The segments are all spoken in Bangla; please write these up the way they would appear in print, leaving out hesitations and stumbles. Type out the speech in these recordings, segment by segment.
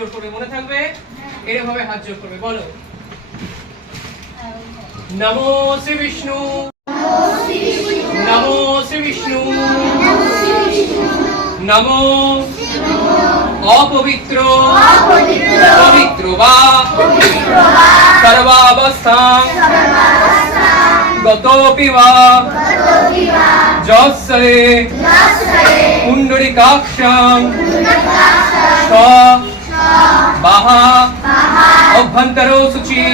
জোড় করবে, মনে থাকবে? এরকম ভাবে হাত জোড় করবে, বলো নমো শ্রী বিষ্ণু, নমো শ্রী বিষ্ণু, নমো অপবিত্র পবিত্র বা সর্বাবস্থাং গতোপি বা যৎসরে পুণ্ডরিকাক্ষং স্ব বাহা অভ্যন্তরো শুচি।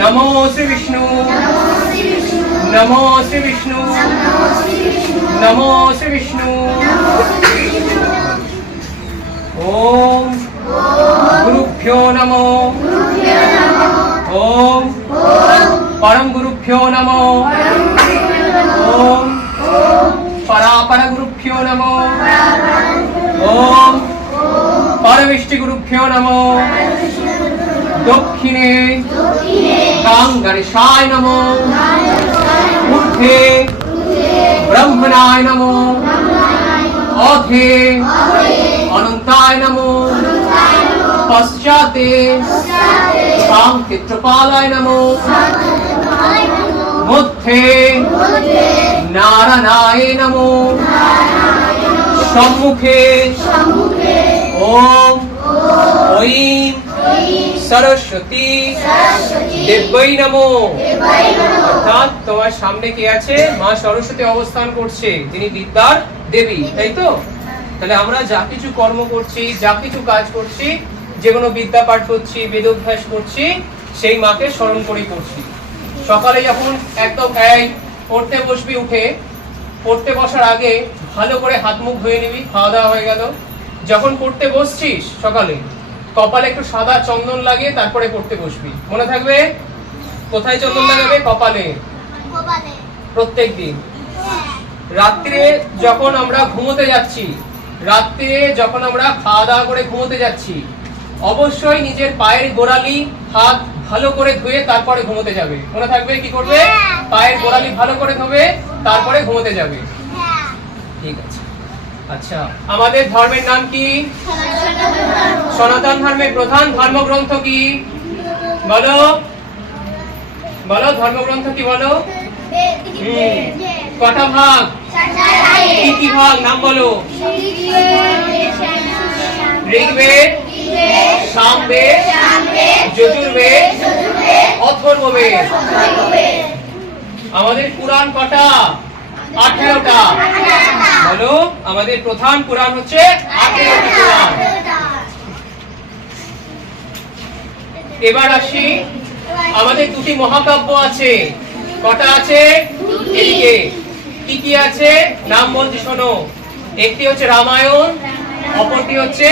নমো শ্রী বিষ্ণু, নমো শ্রী বিষ্ণু, নমো শ্রী বিষ্ণু। ওম গুরুভ্যো নমো, ওম পরম গুরুভ্যো নমো, ওম পরাপর গুরুভ্যো নমো, ওম পরমিষ্টি গুরুভ্যো নমো, দক্ষিণে গাঙ্গেশায় নমো, ঊর্ধ্বে ব্রহ্মণায় নমো, অধে অনন্তায় নমো, পশ্চাতে সাংকেত্রপালায় নমো, মধ্যে নারায়ণায় নমো, সম্মুখে ওম ঐম সরস্বতী দেব্যৈ নমো। অর্থাৎ তোমার সামনে কে আছে? মা সরস্বতী অবস্থান করছে, তিনি বিদ্যার দেবী, তাই তো? তাহলে আমরা যা কিছু কর্ম করছি, যা কিছু কাজ করছি, যে কোনো বিদ্যা পাঠ করছি, বেদোভ্যাস করছি, সেই মাকে স্মরণ করেই করছি। সকালে যখন একদম পড়তে বসবি, উঠে পড়তে বসার আগে ভালো করে হাত মুখ ধুয়ে নিবি, খাওয়া দাওয়া হয়ে গেল। যখন পড়তে বসছিস সকালে কপালে একটু সাদা চন্দন লাগিয়ে তারপরে পড়তে বসবি, মনে থাকবে? কোথায় চন্দন লাগাবে? কপালে, প্রত্যেক দিন। রাত্রে যখন আমরা ঘুমোতে যাচ্ছি, রাত্রে যখন আমরা খাওয়া দাওয়া করে ঘুমোতে যাচ্ছি, অবশ্যই নিজের পায়ের গোড়ালি হাত ভালো করে ধুয়ে তারপরে ঘুমোতে যাবে, মনে থাকবে? কি করবে? পায়ের গোড়ালি ভালো করে ধোবে, তারপরে ঘুমোতে যাবে। ঠিক আছে। আচ্ছা, আমাদের ধর্মের নাম কি? সনাতন ধর্মের প্রধান ধর্মগ্রন্থ কি? বলো বলো, ধর্মগ্রন্থ কি বলো? কটা ভাগ? কি কি ভাগ? নাম বলো। ঋগ্বেদ, সামবেদ, যজুর্বেদ, অথর্ববেদ। আমাদের পুরাণ কটা? 18টা। বলো, আমাদের প্রধান পুরাণ হচ্ছে 18টি পুরাণ। এবার আসি, আমাদের দুটি মহাকাব্য আছে। কটা আছে? এদিকে কি কি আছে নাম বলছি শোনো। একটি হচ্ছে রামায়ণ, অপরটি হচ্ছে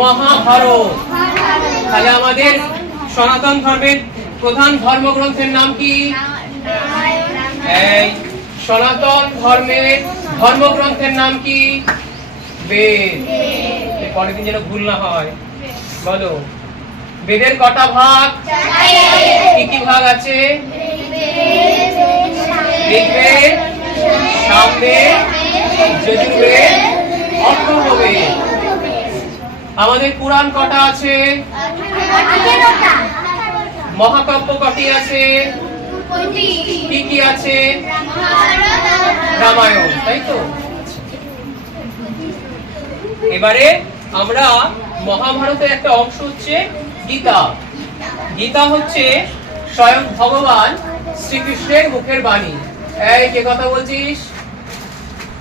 মহাভারত। তাহলে আমাদের সনাতন ধর্মের প্রধান ধর্মগ্রন্থের নাম কি? এই সনাতন ধর্মের ধর্মগ্রন্থের নাম কি? বেদ। পরের দিন যেন ভুল না হয়, বলো। বেদের কটা ভাগ? কি কি ভাগ আছে? ঋগ্বেদ, সামবেদ, যজুর্বেদ, অথর্ববেদ। আমাদের পুরাণ কটা আছে? মহাকাব্য কটি আছে? কি কি আছে? রামায়ণ, তাই তো? এবারে আমরা মহাভারতের একটা অংশ হচ্ছে গীতা। গীতা হচ্ছে স্বয়ং ভগবান শ্রীকৃষ্ণের মুখের বাণী। এই কে কথা বলছিস?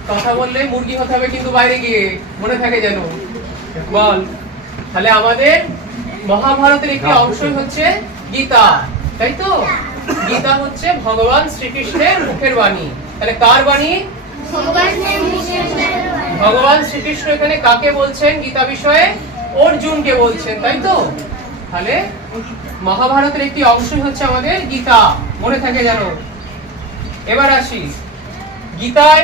কথা বললে মুরগি হতে হবে কিন্তু বাইরে গিয়ে, মনে থাকে যেন, বল। তাহলে আমাদের মহাভারতের একটি অংশই হচ্ছে গীতা, তাই তো? গীতা হচ্ছে ভগবান শ্রীকৃষ্ণের মুখের বাণী। তাহলে কার বাণী? ভগবান শ্রীকৃষ্ণ এখানে কাকে বলছেন গীতা বিষয়ে? অর্জুনকে বলছেন, তাই তো? তাহলে মহাভারতের একটি অংশই হচ্ছে আমাদের গীতা, মনে থাকে জানো। এবার আসি, গীতায়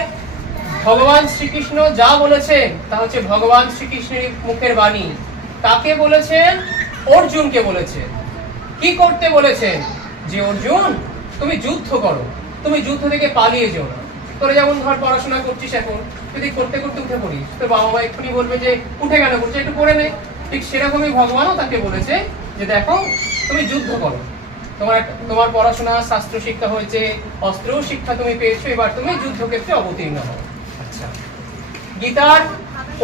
ভগবান শ্রীকৃষ্ণ যা বলেছেন তা হচ্ছে ভগবান শ্রীকৃষ্ণের মুখের বাণী। কাকে বলেছেন? অর্জুনকে বলেছেন। কি করতে বলেছেন? যে অর্জুন, তুমি যুদ্ধ করো, তুমি যুদ্ধ থেকে পালিয়ে যেও না। তোরা যেমন ধর পড়াশোনা করছিস, এখন যদি করতে করতে উঠে পড়িস, তোর বাবা মা এক্ষুনি বলবে যে উঠে কেন করছিস, একটু পড়ে নে। ঠিক সেরকমই ভগবানও তাকে বলেছে যে দেখো তুমি যুদ্ধ করো, তোমার পড়াশোনা শাস্ত্র শিক্ষা হয়েছে, অস্ত্র শিক্ষা তুমি পেয়েছো, এবার তুমি যুদ্ধক্ষেত্রে অবতীর্ণ হও। আচ্ছা, গীতার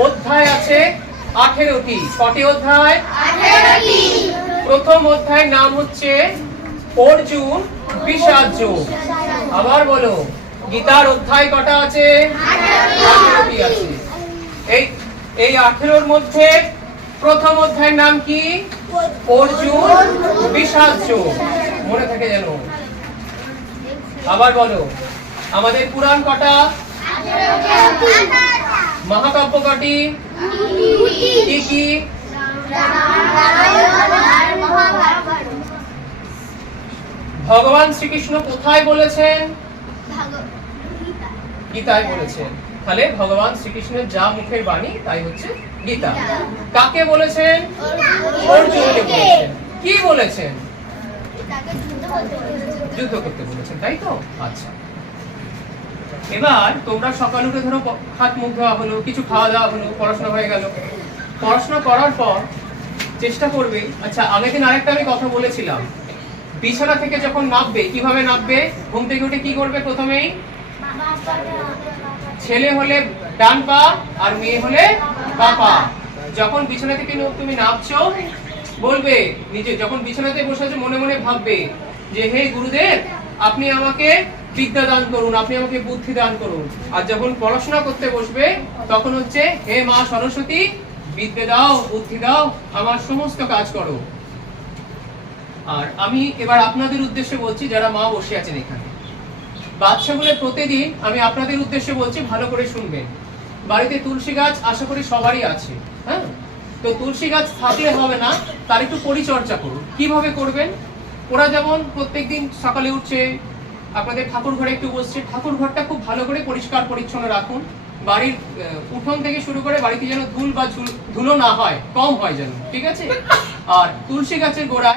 অধ্যায় আছে 18টি। কটি অধ্যায়? 18টি। প্রথম অধ্যায়ের নাম হচ্ছে অর্জুন বিষাদ যোগ। আবার বলো, গীতার অধ্যায় কটা আছে? 18টি আছে। এই 18র মধ্যে প্রথম অধ্যায়ের নাম কি? অর্জুন বিষাদ যোগ। মনে থাকে যেন। আবার বলো, আমাদের পুরাণ কটা? মহাকাব্য কটি? কি কি? ভগবান শ্রীকৃষ্ণ কোথায় বলেছেন? গীতায় বলেছেন। তাহলে ভগবান শ্রীকৃষ্ণের যা মুখের বাণী তাই হচ্ছে গীতা। কাকে বলেছেন? অর্জুনকে বলেছেন। কি বলেছেন? যুদ্ধ করতে বলেছেন, তাই তো? আচ্ছা, এবার তোমরা সকাল উঠে ধরো হাত মুখ ধোয়া হলো, কিছু খাওয়া দাওয়া হলো, পড়াশোনা হয়ে গেল। পড়াশোনা করার পর চেষ্টা করবে, আচ্ছা আগের দিন আরেকটা আমি কথা বলেছিলাম, বিছানা থেকে যখন নামবে কিভাবে নামবে? ঘুম থেকে উঠে কি করবে? প্রথমেই ছেলে হলে ডান পা আর মেয়ে হলে বাঁ পা। যখন বিছানা থেকে তুমি নামছো বলবে, নিজে যখন বিছানাতে বসে আছো মনে মনে ভাববে যে হে গুরুদেব, আপনি আমাকে বিদ্যা দান করুন, আপনি আমাকে বুদ্ধি দান করুন। আর যখন পড়াশোনা করতে বসবে তখন হচ্ছে হে মা সরস্বতী, বিদ্যা দাও, বুদ্ধি দাও, আমার সমস্ত কাজ করো। আর আমি এবার আপনাদের উদ্দেশ্যে বলছি, যারা মা বসে আছেন এখানে, বাচ্চাগুলো প্রতিদিন আমি আপনাদের উদ্দেশ্যে বলছি, ভালো করে শুনবেন। বাড়িতে তুলসী গাছ আশা করি সবারই আছে, হ্যাঁ? তো তুলসী গাছ থাকলে হবে না, তার একটু পরিচর্যা করুন। কিভাবে করবেন? ওরা যেমন প্রত্যেকদিন সকালে উঠছে, আপনাদের ঠাকুর ঘরে একটু বসছে, ঠাকুর ঘরটা খুব ভালো করে পরিষ্কার পরিচ্ছন্ন রাখুন। বাড়ির উঠোন থেকে শুরু করে বাড়িতে যেন ধুলো না হয়, কম হয় যেন, ঠিক আছে? আর তুলসী গাছের গোড়ায়